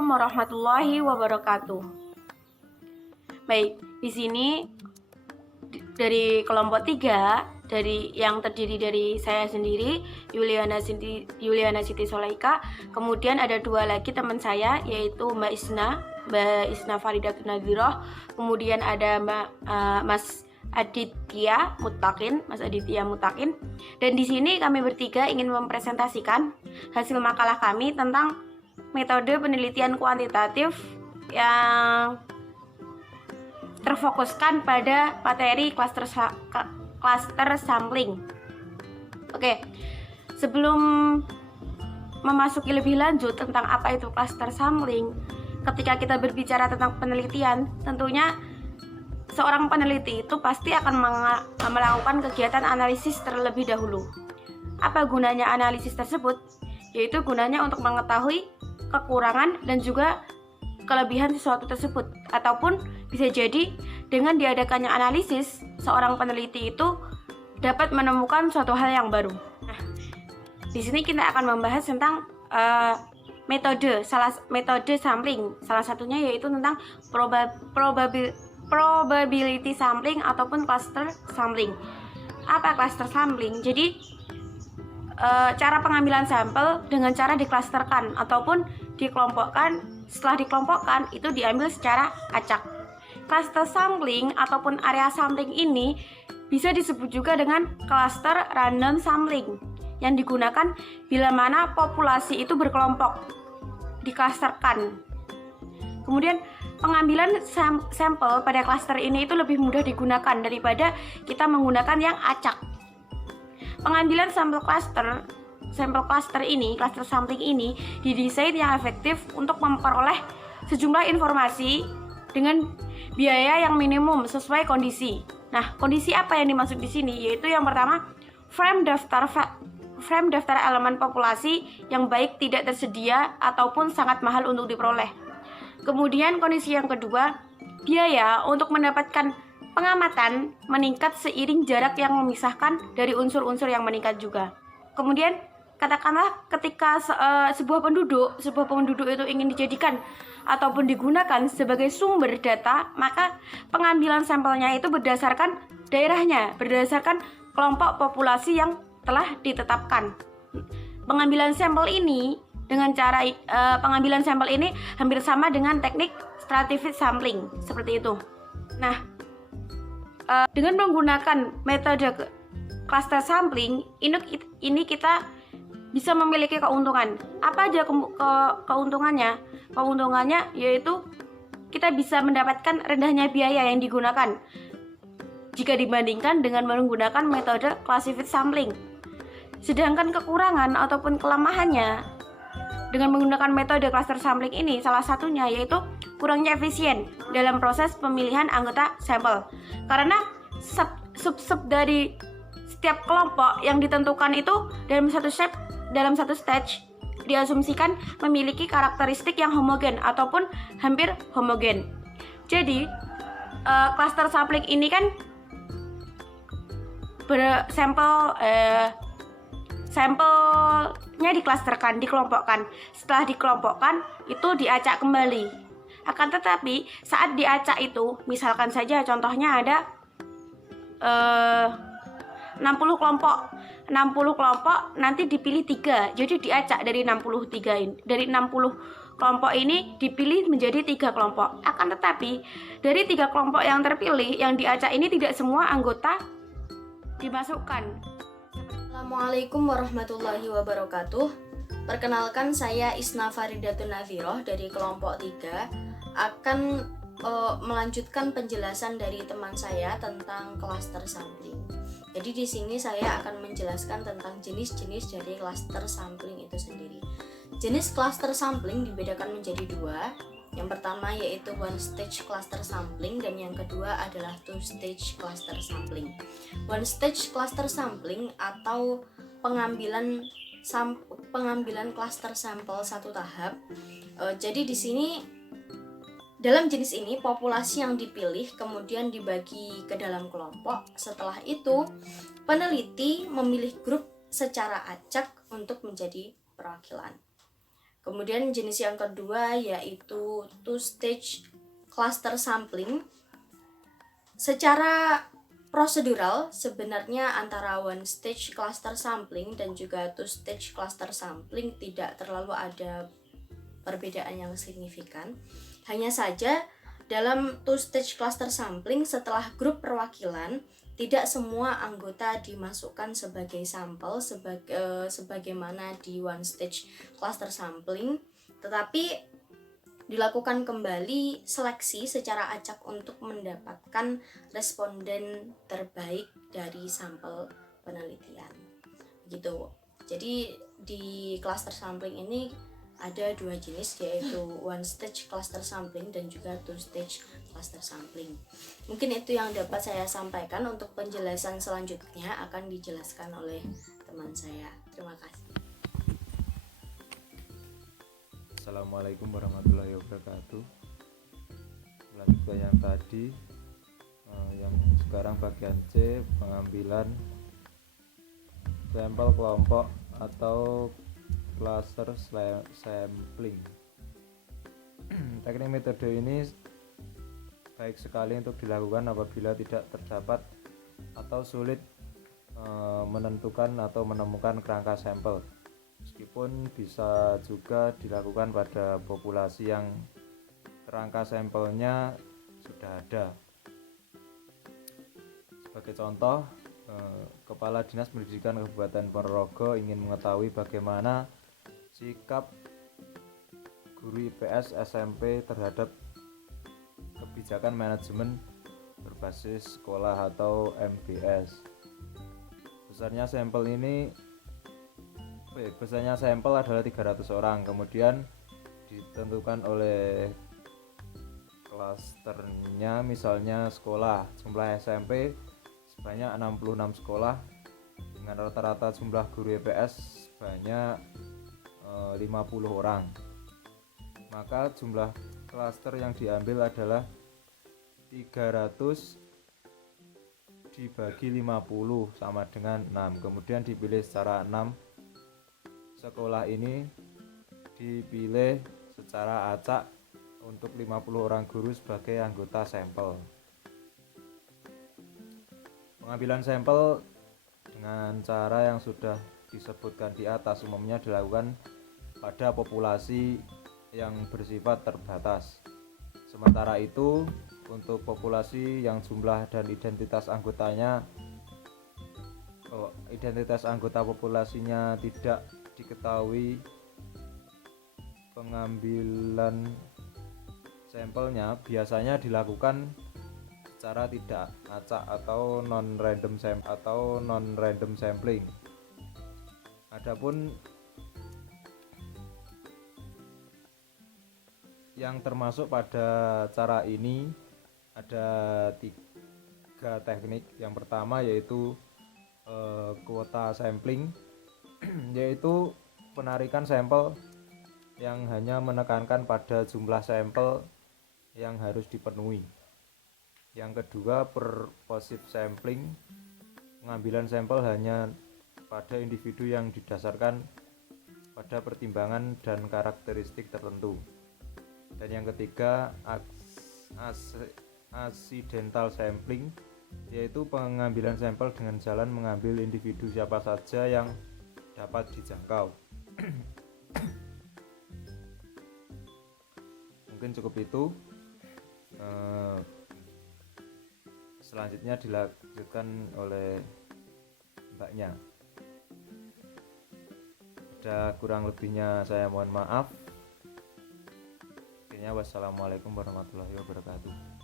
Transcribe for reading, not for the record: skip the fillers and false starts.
Assalamualaikum warahmatullahi wabarakatuh. Baik, di sini dari kelompok 3 yang terdiri dari saya sendiri, Yuliana Siti Solaika. Kemudian ada 2 lagi teman saya, yaitu Mbak Isna Faridatun Nadhiroh. Kemudian ada Mas Aditya Mutakin. Dan di sini kami bertiga ingin mempresentasikan hasil makalah kami tentang metode penelitian kuantitatif yang terfokuskan pada materi cluster sampling. Oke, sebelum memasuki lebih lanjut tentang apa itu cluster sampling, ketika kita berbicara tentang penelitian, tentunya seorang peneliti itu pasti akan melakukan kegiatan analisis terlebih dahulu. Apa gunanya analisis tersebut? Yaitu gunanya untuk mengetahui kekurangan dan juga kelebihan sesuatu tersebut, ataupun bisa jadi dengan diadakannya analisis, seorang peneliti itu dapat menemukan suatu hal yang baru. Nah, di sini kita akan membahas tentang metode sampling. Salah satunya yaitu tentang probability sampling ataupun cluster sampling. Apa cluster sampling? Jadi cara pengambilan sampel dengan cara diklasterkan ataupun dikelompokkan. Setelah dikelompokkan itu diambil secara acak. Cluster sampling ataupun area sampling ini bisa disebut juga dengan cluster random sampling yang digunakan bila mana populasi itu berkelompok, diklasterkan. Kemudian pengambilan sampel pada cluster ini itu lebih mudah digunakan daripada kita menggunakan yang acak. Pengambilan sampel cluster sampling ini didesain yang efektif untuk memperoleh sejumlah informasi dengan biaya yang minimum sesuai kondisi. Nah, kondisi apa yang dimaksud di sini? Yaitu yang pertama, frame daftar elemen populasi yang baik tidak tersedia ataupun sangat mahal untuk diperoleh. Kemudian kondisi yang kedua, biaya untuk mendapatkan pengamatan meningkat seiring jarak yang memisahkan dari unsur-unsur yang meningkat juga. Kemudian katakanlah ketika sebuah penduduk itu ingin dijadikan ataupun digunakan sebagai sumber data, maka pengambilan sampelnya itu berdasarkan daerahnya, berdasarkan kelompok populasi yang telah ditetapkan. Pengambilan sampel ini hampir sama dengan teknik stratified sampling, seperti itu. Nah, dengan menggunakan metode cluster sampling ini kita bisa memiliki keuntungan. Apa aja keuntungannya? Keuntungannya yaitu kita bisa mendapatkan rendahnya biaya yang digunakan jika dibandingkan dengan menggunakan metode classified sampling. Sedangkan kekurangan ataupun kelemahannya dengan menggunakan metode cluster sampling ini salah satunya yaitu kurangnya efisien dalam proses pemilihan anggota sampel. Karena sub dari setiap kelompok yang ditentukan itu dalam satu stage diasumsikan memiliki karakteristik yang homogen ataupun hampir homogen. Jadi cluster sampling ini kan sampelnya dikelompokkan. Setelah dikelompokkan itu diacak kembali. Akan tetapi saat diacak itu, misalkan saja contohnya ada 60 kelompok nanti dipilih 3. Jadi diacak dari 60 kelompok ini dipilih menjadi 3 kelompok. Akan tetapi dari 3 kelompok yang terpilih yang diacak ini tidak semua anggota dimasukkan. Assalamualaikum warahmatullahi wabarakatuh. Perkenalkan, saya Isna Faridatun Nadhiroh dari kelompok 3 akan melanjutkan penjelasan dari teman saya tentang cluster sampling. Jadi di sini saya akan menjelaskan tentang jenis-jenis dari cluster sampling itu sendiri. Jenis cluster sampling dibedakan menjadi 2. Yang pertama yaitu one stage cluster sampling dan yang kedua adalah two stage cluster sampling. One stage cluster sampling atau pengambilan cluster sampel satu tahap. Jadi di sini dalam jenis ini populasi yang dipilih kemudian dibagi ke dalam kelompok. Setelah itu peneliti memilih grup secara acak untuk menjadi perwakilan. Kemudian jenis yang kedua yaitu two-stage cluster sampling. Secara prosedural sebenarnya antara one-stage cluster sampling dan juga two-stage cluster sampling tidak terlalu ada perbedaan yang signifikan. Hanya saja dalam two-stage cluster sampling setelah grup perwakilan tidak semua anggota dimasukkan sebagai sampel sebagaimana di one-stage cluster sampling, tetapi dilakukan kembali seleksi secara acak untuk mendapatkan responden terbaik dari sampel penelitian. Gitu. Jadi di cluster sampling ini ada dua jenis, yaitu one stage cluster sampling dan juga two stage cluster sampling. Mungkin itu yang dapat saya sampaikan. Untuk penjelasan selanjutnya akan dijelaskan oleh teman saya. Terima kasih. Assalamualaikum warahmatullahi wabarakatuh. Lanjutkan yang tadi, yang sekarang bagian C, pengambilan sampel kelompok atau cluster sampling. Teknik metode ini baik sekali untuk dilakukan apabila tidak terdapat atau sulit menentukan atau menemukan kerangka sampel. Meskipun bisa juga dilakukan pada populasi yang kerangka sampelnya sudah ada. Sebagai contoh, Kepala Dinas Pendidikan Kabupaten Ponorogo ingin mengetahui bagaimana sikap guru IPS SMP terhadap kebijakan manajemen berbasis sekolah atau MBS. Besarnya sampel adalah 300 orang, kemudian ditentukan oleh klasternya, misalnya sekolah, jumlah SMP sebanyak 66 sekolah dengan rata-rata jumlah guru IPS sebanyak 50 orang. Maka jumlah klaster yang diambil adalah 300 dibagi 50 sama dengan 6. Kemudian dipilih secara 6. Sekolah ini dipilih secara acak untuk 50 orang guru sebagai anggota sampel. Pengambilan sampel dengan cara yang sudah disebutkan di atas umumnya dilakukan pada populasi yang bersifat terbatas. Sementara itu, untuk populasi yang jumlah dan identitas anggota populasinya tidak diketahui, pengambilan sampelnya biasanya dilakukan secara tidak acak atau non-random sampling. Adapun yang termasuk pada cara ini ada 3 teknik. Yang pertama yaitu kuota sampling, yaitu penarikan sampel yang hanya menekankan pada jumlah sampel yang harus dipenuhi. Yang kedua, purposive sampling, pengambilan sampel hanya pada individu yang didasarkan pada pertimbangan dan karakteristik tertentu. Dan yang ketiga, accidental sampling, yaitu pengambilan sampel dengan jalan mengambil individu siapa saja yang dapat dijangkau. Mungkin cukup itu. Selanjutnya dilanjutkan oleh mbaknya. Ada kurang lebihnya saya mohon maaf. Wassalamualaikum warahmatullahi wabarakatuh.